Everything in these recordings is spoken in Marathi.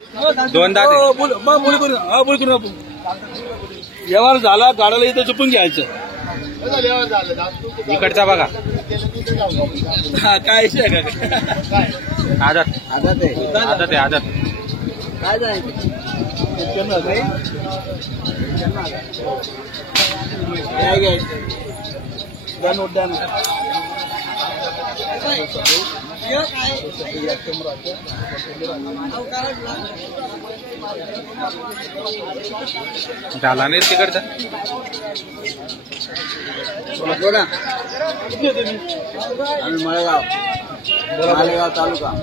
दोन दात आहे. व्यवहार झाला, गाड्याला इथं चुपून घ्यायचं. इकडचा बघा काय विषय आहे का? आदत आदत आहे. आदत आहे आदत. काय जायचं उड्डाण झाला नाही तिकडचा. आम्ही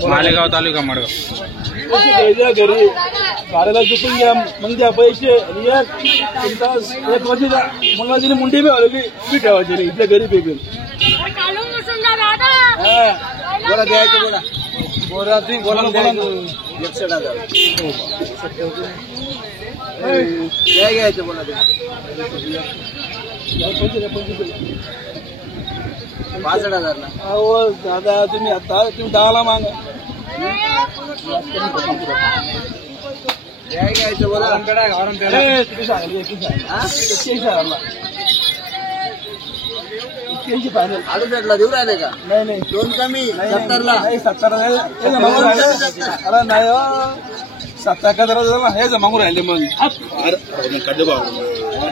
मालेगाव तालुका मडगाव. घरी गाड्याला चुकून घ्या, मग द्या पैसे. एक वर्षीचा मंगळाची मुंडी बी हलवली ती ठेवायची नाही. इथल्या घरी पेपेल बोला द्यायचं. बोला तुम्ही बोला 61,000 घ्यायचं. बोला 65,000 ना. अहो दादा तुम्ही आता 10ला मागा. घ्यायचं बोला. तुम्ही सांगितलं 81,000ला. 81 फायनल. आडूपेटला देऊ राहिले का? नाही दोन कमी 70ला. नाही 70ला अरे नाही 70 हे मागून राहिले. मग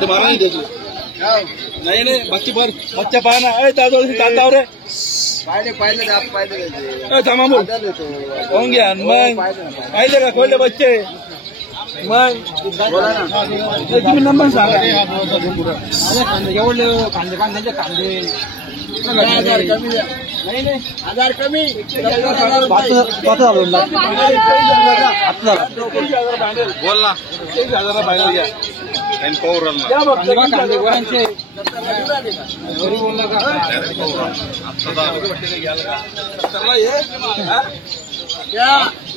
मारा नाही बाकी भर बच्चा पाहा ना. दादावर रे पाहिले थांबा मग होऊन घ्या. मग पाहिले का खोलले बच्चे. मग तुम्ही नंबर सांगा. एवढे कांदे कांदे 10,000 कमी. नाही 1000 कमी. 5,000 बोल ना. 23,000 फायनल घ्या.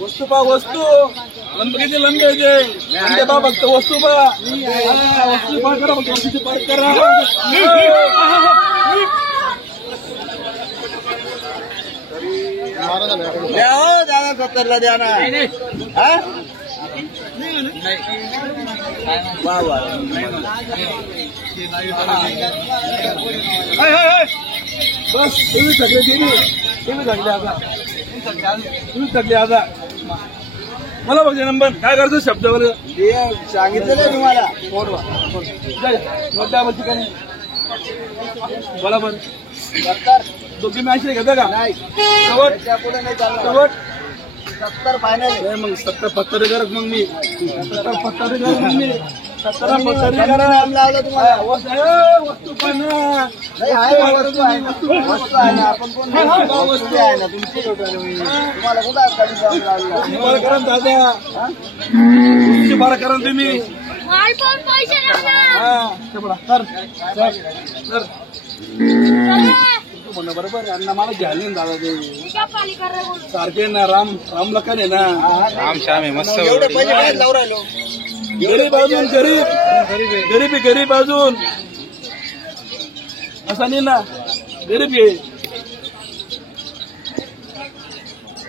वस्तू पा वस्तू लंबे लंबे पा फक्त वस्तू पा. वस्तू पार करा फक्त वस्तूची पार करा. द्या हो दादा 70ला द्या ना. बस तुम्ही सगळे तुम्ही सगळे आता मला बघ नंबर काय करायचं शब्दावर सांगितलं नाही तुम्हाला. बोला बरं दोघी मॅच घेता का? नाही पुढे नाही चालणार. 70 फायनल. मग 70 पत्तर करत. मग मी 70 पत्तर करत. मग मी 70 पत्तर लावलं तुम्हाला. वस्तू पण वस्तू आहे ना. आपण कोण वस्तू आहे ना तुमची. तुम्हाला कुठं करा दादा. तुमची बारा करा तुम्ही. म्हणणं बरोबर आहे. अण्णा मला घ्याल नाही दादा. ते सारखे ना रामला का नाही ना. राम श्याम आहे मस्त. एवढे पैसे काय लावून राहिलो. गरीब अजून गरीब अजून असा नाही ना. गरीब आहे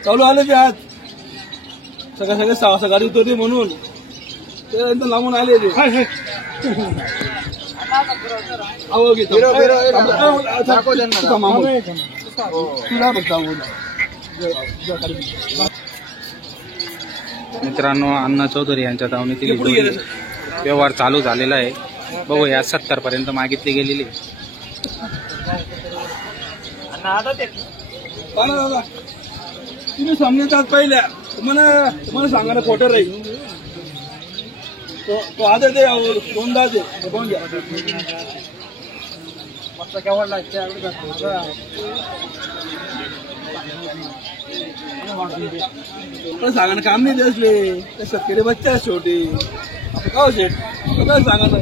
चालू आले ते आज सगळे सहा गाडी उतरली म्हणून ते लांबून आले ते. मित्रांनो अण्णा चौधरी यांच्या दावणीतील व्यवहार चालू झालेला आहे. बघूया 70 पर्यंत मागितली गेलेली. तुम्ही समजतात पहिल्या तुम्हाला सांगा ना खोटं राहील. तो आदर दे दोनदा दे कोण घ्या. पण सांगा काम नाही दिसले. ते शेतकरी बच्चा आहे शेवटी. का शेट काय सांगा ना.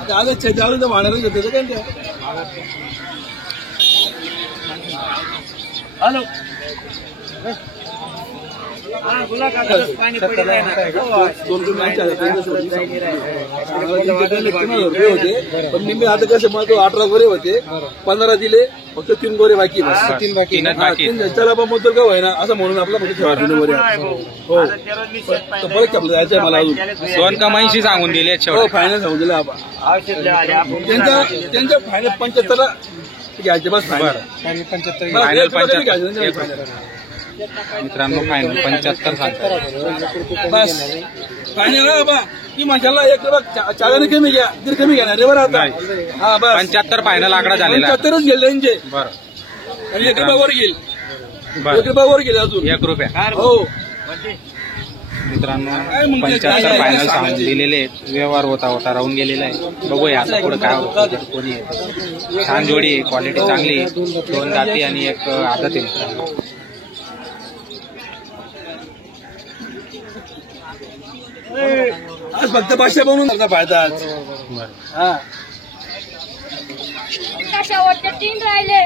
आता आज जाऊ तर भाड्याला घेते काय त्या. हॅलो दोन कमी 80,000 होते पण मी आता कसं माझं 18 गोरे होते 15 दिले फक्त 3 गोरे बाकी बस. तीनच बाकी आहेत. चला बा मग का होईना असं म्हणून आपला फक्त 3 गोरे हो परत आपलं जायचंय मला अजून दोन कमाईशी सांगून दिली आहेत हो शेवट. फायनल सांगून दिला त्यांच्या फायनल 75 घ्यायचे बस फायनल फायनल 75 मित्रांनो फायनल 75 सांगतात. बस फायनल बा ती माशाला एक चाळीने कमी घ्या दीड कमी घ्या रे बरं आता हा बस 75 फायनल आकडा झालेला आहे. 75च गेले त्यांचे बरं आणि 1 रुपया वर गेल 1 बरं रुपया वर गेले अजून 1 रुपया. हो मित्रांनो 75 फायनल सांगून दिलेले आहेत. व्यवहार होता होता राहून गेलेला आहे. बघूया आता पुढे काय होतं जर कोणी येतं. छान जोडी आहे क्वालिटी चांगली आहे. 2 दाती आणि 1 आदत आहे मित्रांनो. आज फक्त 500 बनवून फायदा आज बरं हा शेवटचे 3 राहिले.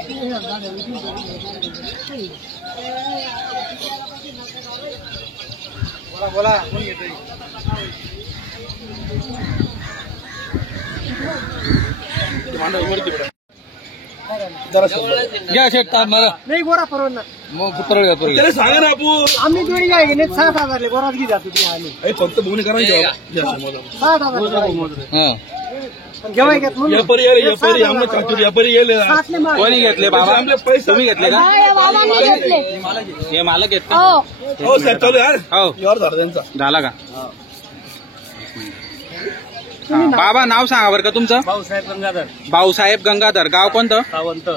बोला घ्या शेट ताप मारा नाही गोरा परवडणार मग त्याला सांगा ना आपण आम्ही जोडी काय घेणे 7,000 गोरात घे जातो तुम्ही आम्ही फक्त बोगणी करायची 7,000 घेवाय घेत म्हणून व्यापारी आम्हाला चातुर व्यापारी गेले सातले माग कोणी घेतले बाबा आमचे पैसे तुम्ही घेतले का बाबांनी घेतले. हे मालक आहेत का? हो हो साहेब चालू यार हो यावर झाला त्यांचा झाला का हा, बाबा नाव सांगा बरं का तुमचं. भाऊसाहेब गंगाधर भाऊसाहेब गंगाधर. गाव कोणतं. सावंत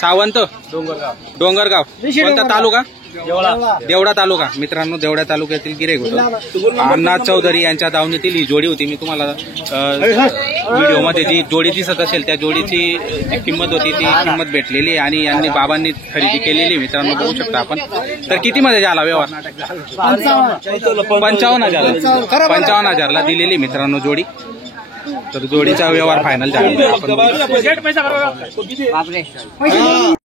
सावंत डोंगरगाव डोंगरगाव. कोणता तालुका. देवळा देवडा तालुका. मित्रांनो देवडा तालुक्यातील गिरेक होतं. अण्णा चौधरी यांच्या दावणीतील ही जोडी होती. मी तुम्हाला व्हिडिओमध्ये जी जोडी दिसत असेल त्या जोडीची जी किंमत होती ती किंमत भेटलेली आहे आणि यांनी बाबांनी खरेदी केलेली. मित्रांनो बघू शकता आपण. तर किती मध्ये झाला व्यवहार. 55,000ला दिलेली मित्रांनो जोडी. तर जोडीचा व्यवहार फायनल झाला. आपण